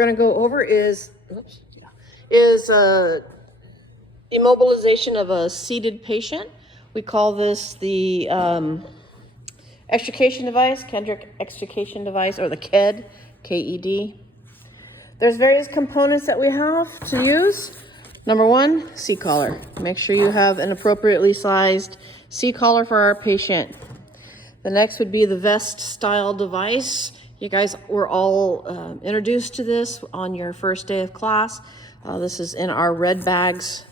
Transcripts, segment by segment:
We're going to go over is immobilization of a seated patient. We call this the extrication device, Kendrick extrication device, or the KED, K-E-D. There's various components that we have to use. Number one, C-collar. Make sure you have an appropriately sized C-collar for our patient. The next would be the vest-style device. You guys were all introduced to this on your first day of class. This is in our red bags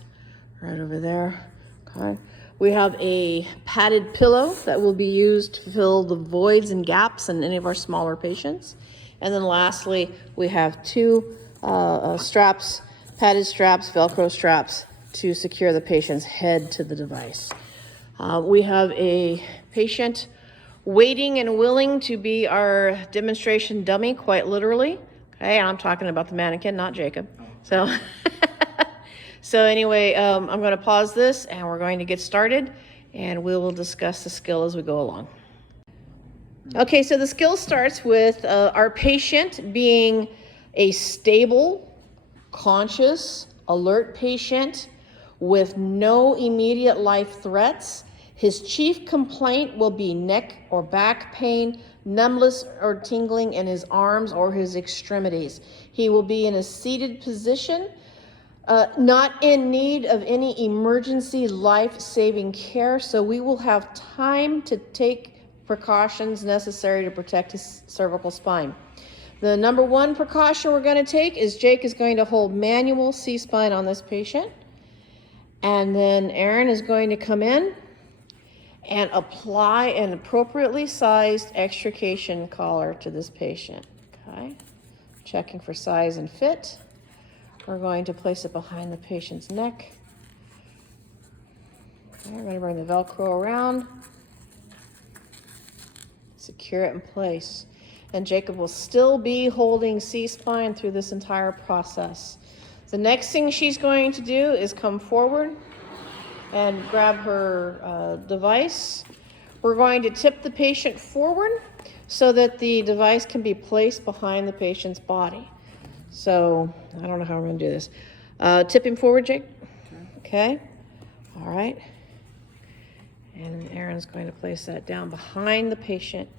right over there. Okay. We have a padded pillow that will be used to fill the voids and gaps in any of our smaller patients. And then lastly, we have two straps, padded straps, Velcro straps to secure the patient's head to the device. We have a patient waiting and willing to be our demonstration dummy, quite literally. Okay, I'm talking about the mannequin, not Jacob. So, so anyway, I'm going to pause this and we're going to get started and we will discuss the skill as we go along. Okay, so the skill starts with our patient being a stable, conscious, alert patient with no immediate life threats. His chief complaint will be neck or back pain, numbness or tingling in his arms or his extremities. He will be in a seated position, not in need of any emergency life-saving care, so we will have time to take precautions necessary to protect his cervical spine. The number one precaution we're going to take is Jake is going to hold manual C-spine on this patient, and then Aaron is going to come in and apply an appropriately sized extrication collar to this patient. Okay, checking for size and fit. We're going to place it behind the patient's neck. Okay, we're going to bring the Velcro around, secure it in place. And Jacob will still be holding C-spine through this entire process. The next thing she's going to do is come forward and grab her device. We're going to tip the patient forward so that the device can be placed behind the patient's body. So I don't know how we're going to do this. Tip him forward, Jake. Okay. All right. And Aaron's going to place that down behind the patient.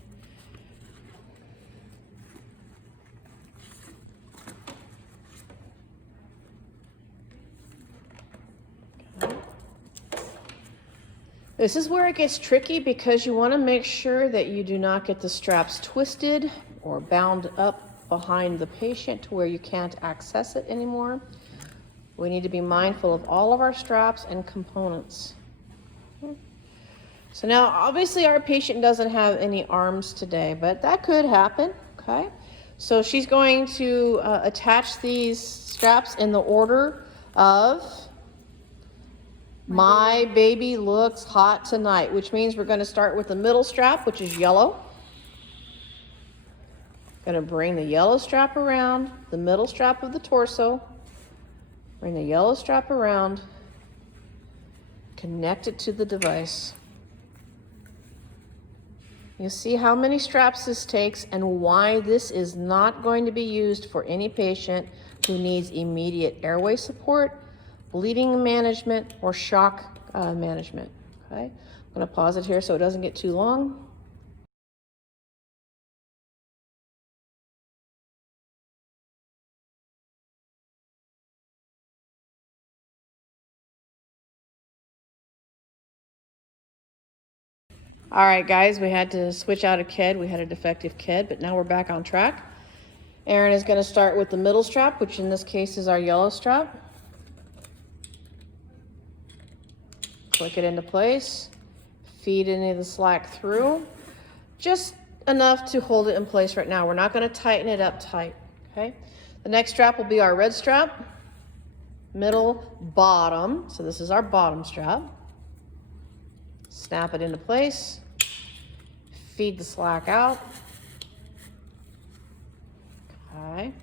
This is where it gets tricky because you want to make sure that you do not get the straps twisted or bound up behind the patient to where you can't access it anymore. We need to be mindful of all of our straps and components. So now, obviously our patient doesn't have any arms today, but that could happen, okay? So she's going to attach these straps in the order of "My baby looks hot tonight," which means we're going to start with the middle strap, which is yellow. Going to bring the yellow strap around the middle strap of the torso. Bring the yellow strap around. Connect it to the device. You see how many straps this takes and why this is not going to be used for any patient who needs immediate airway support, bleeding management, or shock management. Okay, I'm going to pause it here so it doesn't get too long. All right, guys, we had to switch out a KED. We had a defective KED, but now we're back on track. Aaron is going to start with the middle strap, which in this case is our yellow strap. Click it into place, feed any of the slack through, just enough to hold it in place right now. We're not going to tighten it up tight, okay? The next strap will be our red strap, middle, bottom. So this is our bottom strap. Snap it into place, feed the slack out, okay?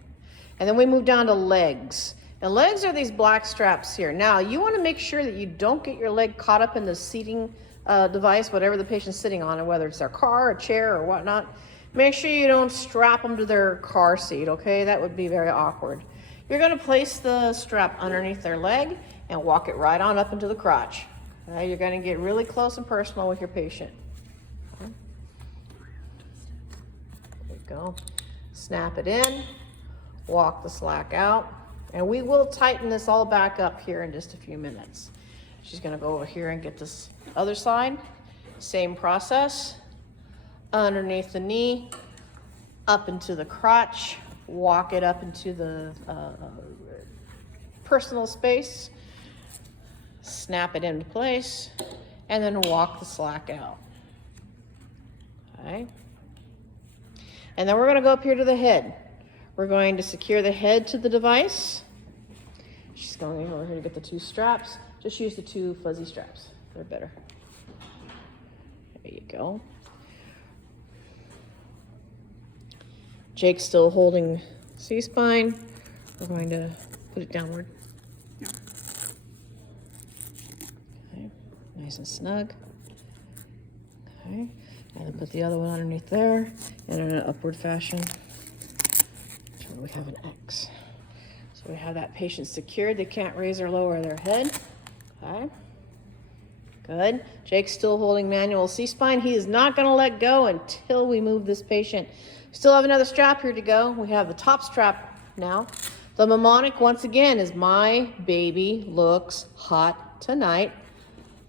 And then we move down to legs. And legs are these black straps here. Now, you want to make sure that you don't get your leg caught up in the seating device, whatever the patient's sitting on, and whether it's their car, a chair, or whatnot. Make sure you don't strap them to their car seat, okay? That would be very awkward. You're gonna place the strap underneath their leg and walk it right on up into the crotch. Okay? You're gonna get really close and personal with your patient. Okay. There you go. Snap it in, walk the slack out, and we will tighten this all back up here in just a few minutes. She's gonna go over here and get this other side. Same process. Underneath the knee, up into the crotch, walk it up into the personal space, snap it into place, and then walk the slack out. Okay. And then we're going to go up here to the head. We're going to secure the head to the device. She's going over here to get the two straps. Just use the two fuzzy straps. They're better. There you go. Jake's still holding C-spine. We're going to put it downward. Yeah. Okay, nice and snug. Okay, and then put the other one underneath there and in an upward fashion. So we have an X. So we have that patient secured. They can't raise or lower their head. Okay. Good. Jake's still holding manual C-spine. He is not going to let go until we move this patient. Still have another strap here to go. We have the top strap now. The mnemonic, once again, is my baby looks hot tonight.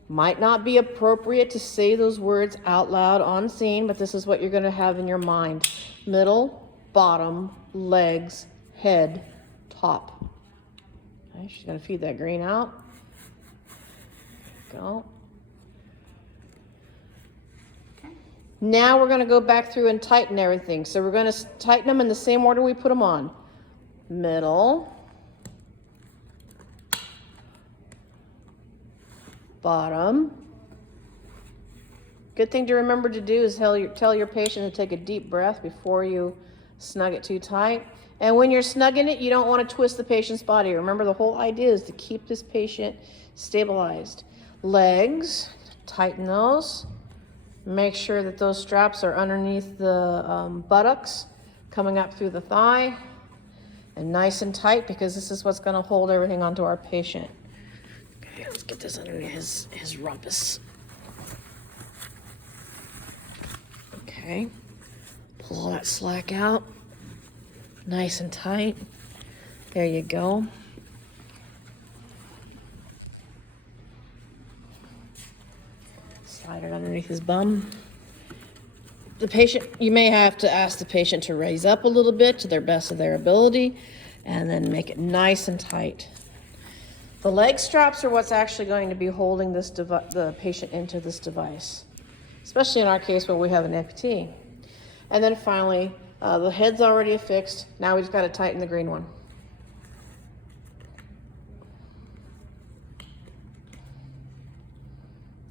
Might not be appropriate to say those words out loud on scene, but this is what you're going to have in your mind. Middle, bottom, legs, head, top. Okay, she's going to feed that green out. Go. Now we're going to go back through and tighten everything. So we're going to tighten them in the same order we put them on. Middle, bottom. Good thing to remember to do is tell your patient to take a deep breath before you snug it too tight. And when you're snugging it, you don't want to twist the patient's body. Remember, the whole idea is to keep this patient stabilized. Legs, tighten those. Make sure that those straps are underneath the buttocks, coming up through the thigh, and nice and tight, because this is what's going to hold everything onto our patient. Okay, let's get this underneath his rumpus. Okay, pull all that slack out, nice and tight. There you go. Slide it underneath his bum. The patient, you may have to ask the patient to raise up a little bit to their best of their ability, and then make it nice and tight. The leg straps are what's actually going to be holding this the patient into this device, especially in our case where we have an amputee. And then finally, the head's already affixed. Now we just got to tighten the green one.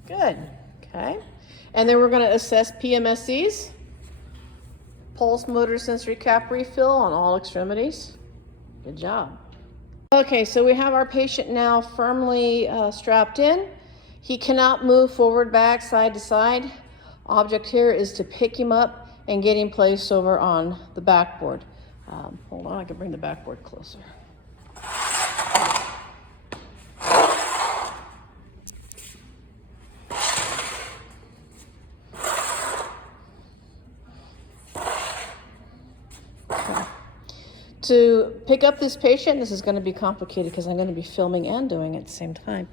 Good. Okay, and then we're going to assess PMSCs, pulse motor sensory cap refill on all extremities. Good job. Okay, so we have our patient now firmly strapped in. He cannot move forward, back, side to side. Object here is to pick him up and get him placed over on the backboard. Hold on, I can bring the backboard closer. To pick up this patient, this is going to be complicated because I'm going to be filming and doing it at the same time.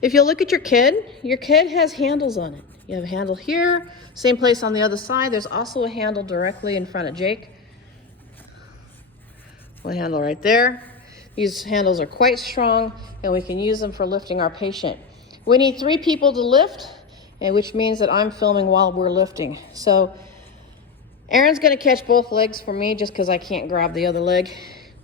If you look at your kid has handles on it. You have a handle here, same place on the other side. There's also a handle directly in front of Jake. A handle right there. These handles are quite strong, and we can use them for lifting our patient. We need 3 people to lift, and which means that I'm filming while we're lifting. So Aaron's going to catch both legs for me just because I can't grab the other leg.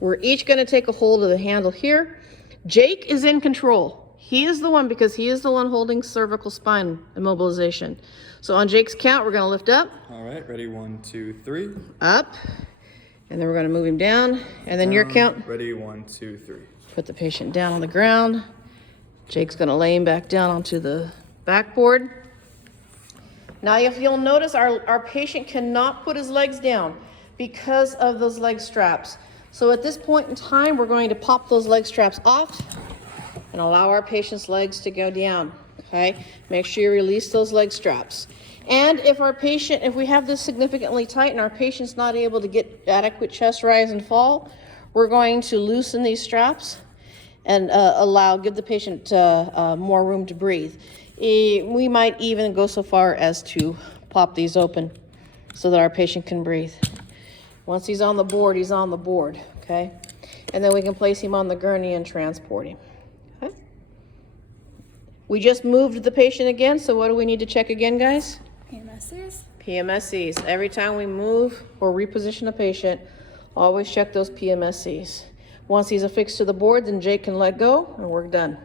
We're each going to take a hold of the handle here. Jake is in control. He is the one, because he is the one holding cervical spine immobilization. So on Jake's count, we're going to lift up. All right, ready, 1, 2, 3. Up. And then we're going to move him down. And then Down. your count. Ready, 1, 2, 3. Put the patient down on the ground. Jake's going to lay him back down onto the backboard. Now, if you'll notice, our patient cannot put his legs down because of those leg straps. So at this point in time, we're going to pop those leg straps off and allow our patient's legs to go down, okay? Make sure you release those leg straps. And if we have this significantly tight and our patient's not able to get adequate chest rise and fall, we're going to loosen these straps and give the patient more room to breathe. We might even go so far as to pop these open so that our patient can breathe. Once he's on the board, he's on the board, okay? And then we can place him on the gurney and transport him, okay? We just moved the patient again, so what do we need to check again, guys? PMSs. PMSCs. Every time we move or reposition a patient, always check those PMSCs. Once he's affixed to the board, then Jake can let go and we're done.